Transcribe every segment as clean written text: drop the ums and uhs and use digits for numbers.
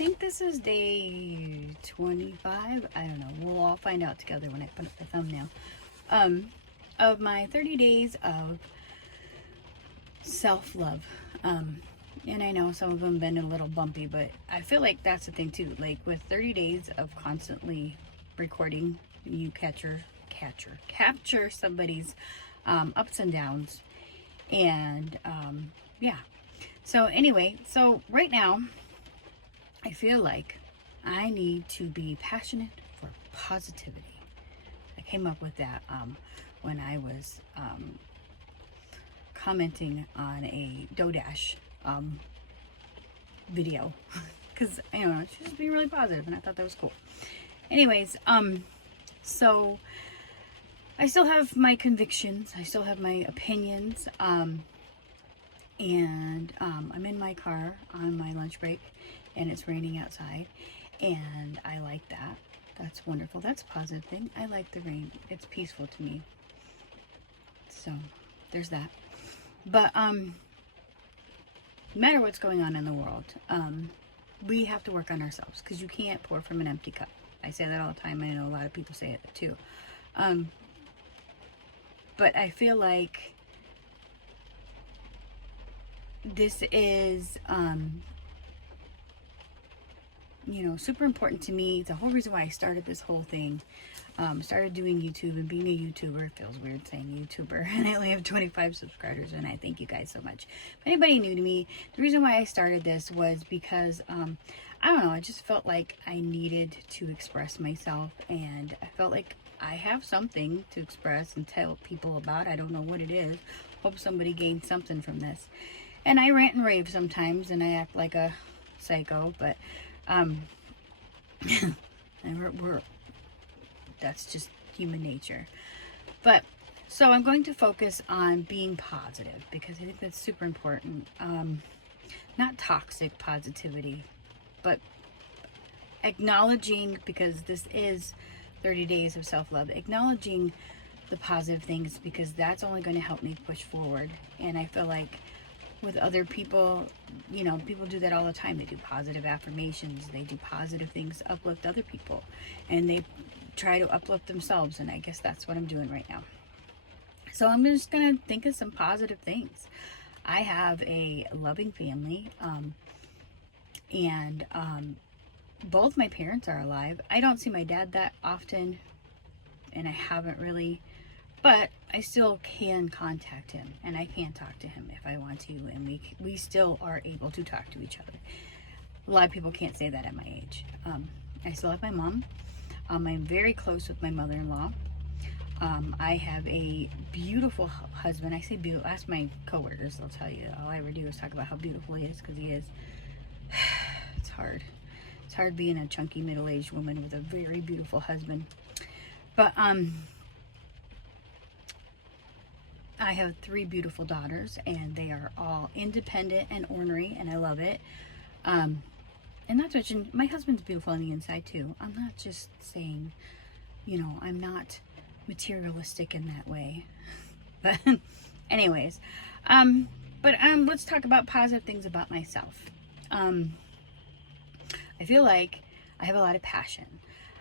think this is day 25. I don't know. We'll all find out together when I put up the thumbnail. Of my 30 days of self-love. And I know some of them been a little bumpy, but I feel like that's the thing too. Like with 30 days of constantly recording, you capture somebody's ups and downs. And yeah. So anyway, so right now, I feel like I need to be passionate for positivity. I came up with that when I was commenting on a DoDash video because I don't know, she's just being really positive and I thought that was cool. Anyways, so I still have my convictions, I still have my opinions, and I'm in my car on my lunch break and it's raining outside and I like that. That's wonderful. That's a positive thing. I like the rain. It's peaceful to me. So there's that. But no matter what's going on in the world, we have to work on ourselves because you can't pour from an empty cup. I say that all the time. I know a lot of people say it too. But I feel like this is you know, super important to me. The whole reason why I started this whole thing, started doing YouTube and being a YouTuber. It feels weird saying YouTuber, and I only have 25 subscribers, and I thank you guys so much. If anybody new to me, the reason why I started this was because I don't know, I just felt like I needed to express myself, and I felt like I have something to express and tell people about. I don't know what it is. Hope somebody gained something from this. And I rant and rave sometimes, and I act like a psycho, but that's just human nature. But so I'm going to focus on being positive because I think that's super important. Not toxic positivity, but acknowledging, because this is 30 days of self-love, acknowledging the positive things, because that's only going to help me push forward. And I feel like with other people, you know, people do that all the time. They do positive affirmations, they do positive things to uplift other people, and they try to uplift themselves, and I guess that's what I'm doing right now. So I'm just gonna think of some positive things. I have a loving family, and both my parents are alive. I don't see my dad that often, and I haven't really, but I still can contact him, and I can talk to him if I want to, and we still are able to talk to each other. A lot of people can't say that at my age. I still have my mom. I'm very close with my mother-in-law. I have a beautiful husband. I say beautiful. Ask my coworkers; they'll tell you. All I ever do is talk about how beautiful he is, because he is. It's hard. It's hard being a chunky middle-aged woman with a very beautiful husband. But I have 3 beautiful daughters, and they are all independent and ornery, and I love it. And not to mention, my husband's beautiful on the inside too. I'm not just saying, you know, I'm not materialistic in that way. But anyways, let's talk about positive things about myself. I feel like I have a lot of passion.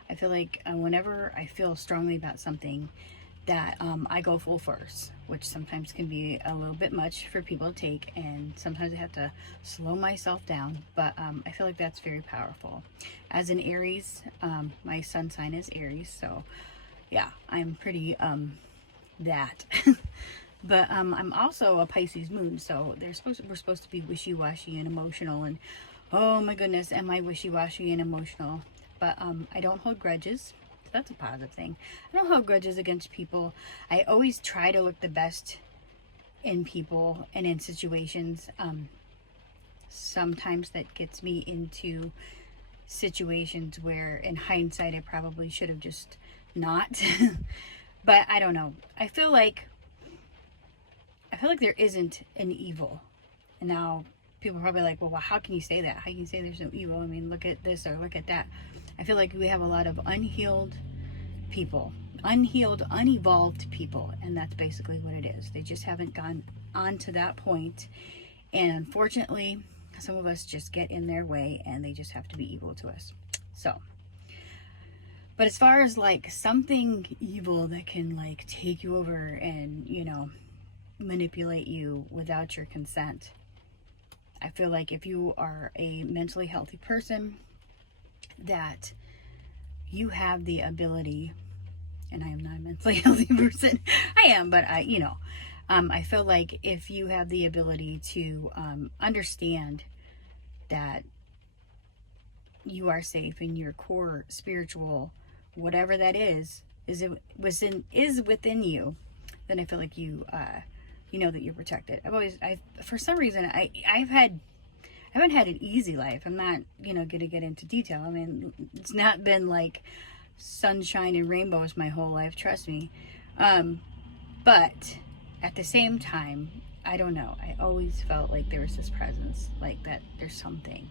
I feel like whenever I feel strongly about something, that I go full force, which sometimes can be a little bit much for people to take, and sometimes I have to slow myself down, but I feel like that's very powerful. As an Aries, my sun sign is Aries, so yeah, I'm pretty that. But I'm also a Pisces moon, so we're supposed to be wishy-washy and emotional, and oh my goodness, am I wishy-washy and emotional? But I don't hold grudges. That's a positive thing. I don't hold grudges against people. I always try to look the best in people and in situations. Sometimes that gets me into situations where in hindsight I probably should have just not. But I don't know. I feel like there isn't an evil. And now people are probably like, well, how can you say that? How can you say there's no evil? I mean, look at this or look at that. I feel like we have a lot of unhealed people, unevolved people, and that's basically what it is. They just haven't gone on to that point. And unfortunately, Some of us just get in their way and they just have to be evil to us. So, but as far as like something evil that can like take you over and, you know, manipulate you without your consent, I feel like if you are a mentally healthy person, that you have the ability, and I am not a mentally healthy person. I am, but I feel like if you have the ability to understand that you are safe in your core spiritual, whatever that is within you, then I feel like you know that you're protected. For some reason, I haven't had an easy life. I'm not, going to get into detail. I mean, it's not been like sunshine and rainbows my whole life, trust me. But at the same time, I don't know. I always felt like there was this presence, like that there's something.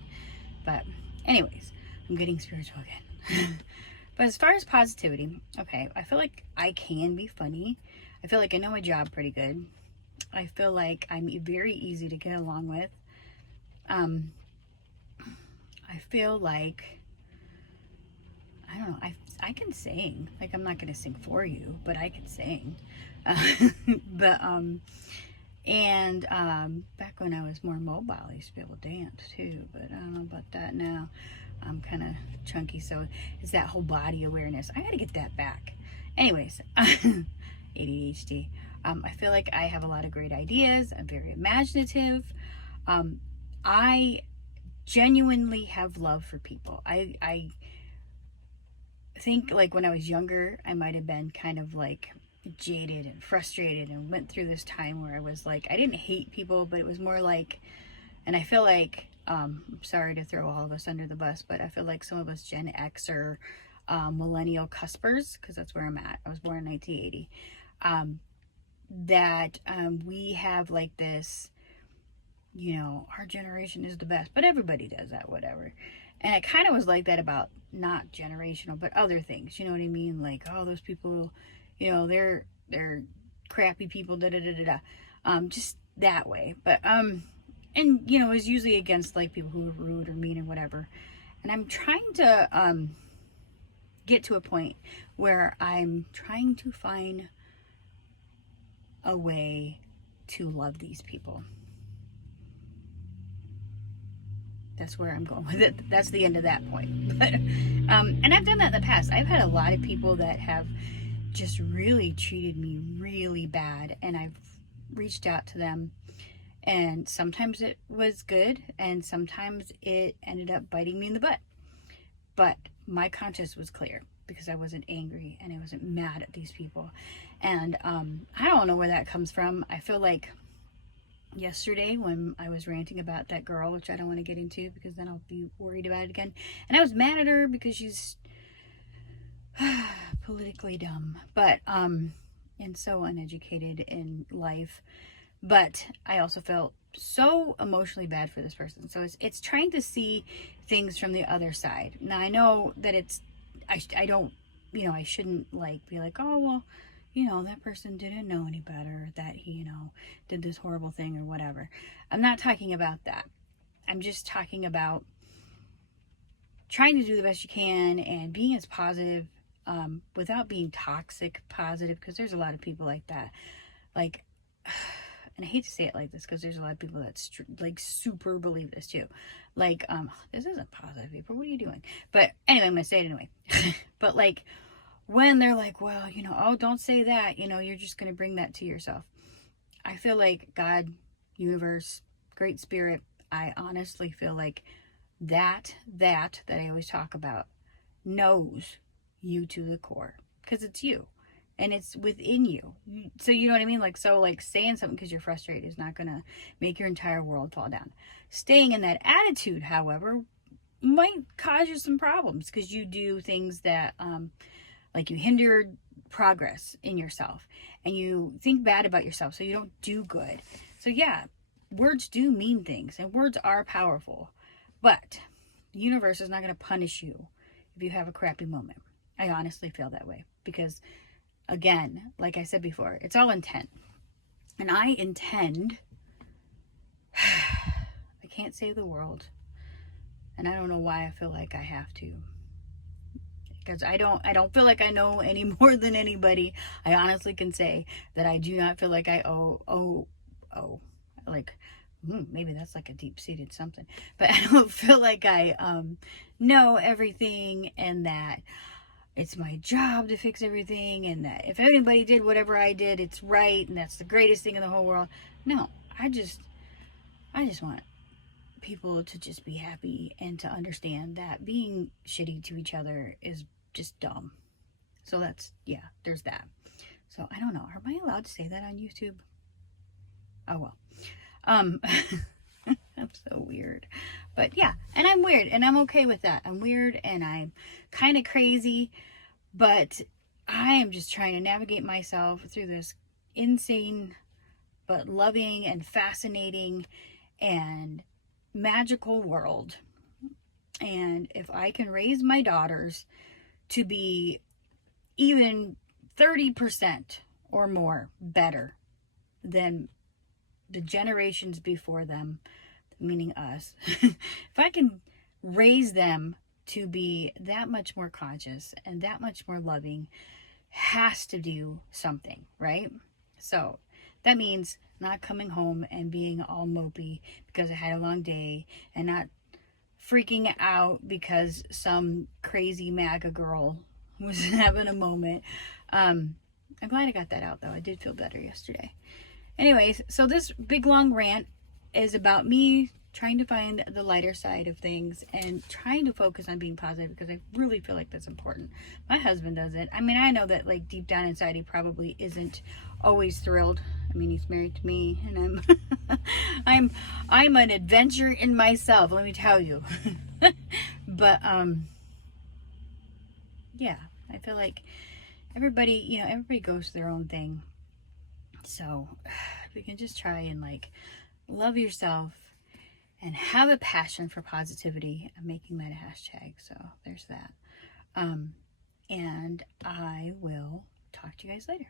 But anyways, I'm getting spiritual again. But as far as positivity, okay, I feel like I can be funny. I feel like I know my job pretty good. I feel like I'm very easy to get along with. I feel like, I don't know, I can sing. Like, I'm not going to sing for you, but I can sing. Back when I was more mobile, I used to be able to dance too, but I don't know about that now. I'm kind of chunky, so it's that whole body awareness. I got to get that back. Anyways, ADHD. I feel like I have a lot of great ideas. I'm very imaginative. I genuinely have love for people. I think like when I was younger, I might have been kind of like jaded and frustrated and went through this time where I was like, I didn't hate people, but it was more like, and I feel like, I'm sorry to throw all of us under the bus, but I feel like some of us Gen X or millennial cuspers, because that's where I'm at. I was born in 1980. We have like this, our generation is the best, but everybody does that, whatever. And it kind of was like that about not generational, but other things, you know what I mean? Like, oh, those people, they're crappy people, just that way. But, and, it was usually against like people who are rude or mean and whatever. And I'm trying to, get to a point where I'm trying to find a way to love these people. That's where I'm going with it. That's the end of that point. But, and I've done that in the past. I've had a lot of people that have just really treated me really bad, and I've reached out to them, and sometimes it was good, and sometimes it ended up biting me in the butt. But my conscience was clear because I wasn't angry and I wasn't mad at these people. And I don't know where that comes from. I feel like yesterday when I was ranting about that girl, which I don't want to get into because then I'll be worried about it again. And I was mad at her because she's politically dumb, but and so uneducated in life. But I also felt so emotionally bad for this person. So it's trying to see things from the other side. Now I know that I don't, I shouldn't like be like, oh well, that person didn't know any better, that he, did this horrible thing or whatever. I'm not talking about that. I'm just talking about trying to do the best you can and being as positive without being toxic positive, because there's a lot of people like that. Like, and I hate to say it like this because there's a lot of people that like super believe this too. Like, this isn't positive, people. What are you doing? But anyway, I'm going to say it anyway. But like, when they're like, well, oh, don't say that, you're just going to bring that to yourself. I feel like God, universe, great spirit, I honestly feel like that I always talk about knows you to the core, because it's you and it's within you. So you know what I mean? Like, so like saying something because you're frustrated is not going to make your entire world fall down. Staying in that attitude, however, might cause you some problems because you do things that, like you hinder progress in yourself and you think bad about yourself, so you don't do good. So yeah, words do mean things and words are powerful, but the universe is not going to punish you if you have a crappy moment. I honestly feel that way because, again, like I said before, it's all intent. And I intend, I can't save the world. And I don't know why I feel like I have to. Because I don't feel like I know any more than anybody. I honestly can say that I do not feel like I like, maybe that's like a deep-seated something. But I don't feel like I know everything, and that it's my job to fix everything, and that if anybody did whatever I did, it's right, and that's the greatest thing in the whole world. No, I just want people to just be happy and to understand that being shitty to each other is just dumb. So that's, yeah, there's that. So I don't know. Am I allowed to say that on YouTube? Oh well. I'm so weird. But yeah, and I'm weird, and I'm okay with that. I'm weird, and I'm kind of crazy, but I am just trying to navigate myself through this insane but loving and fascinating and magical world. And if I can raise my daughters to be even 30% or more better than the generations before them, meaning us, if I can raise them to be that much more conscious and that much more loving, has to do something, right? So that means not coming home and being all mopey because I had a long day, and not freaking out because some crazy MAGA girl was having a moment. I'm glad I got that out, though. I did feel better yesterday. Anyways, so this big long rant is about me trying to find the lighter side of things and trying to focus on being positive, because I really feel like that's important. My husband doesn't. I mean, I know that like deep down inside he probably isn't always thrilled. I mean, he's married to me, and I'm an adventure in myself, let me tell you. But yeah, I feel like everybody goes through their own thing. So we can just try and like love yourself and have a passion for positivity. I'm making that a hashtag, so there's that. And I will talk to you guys later.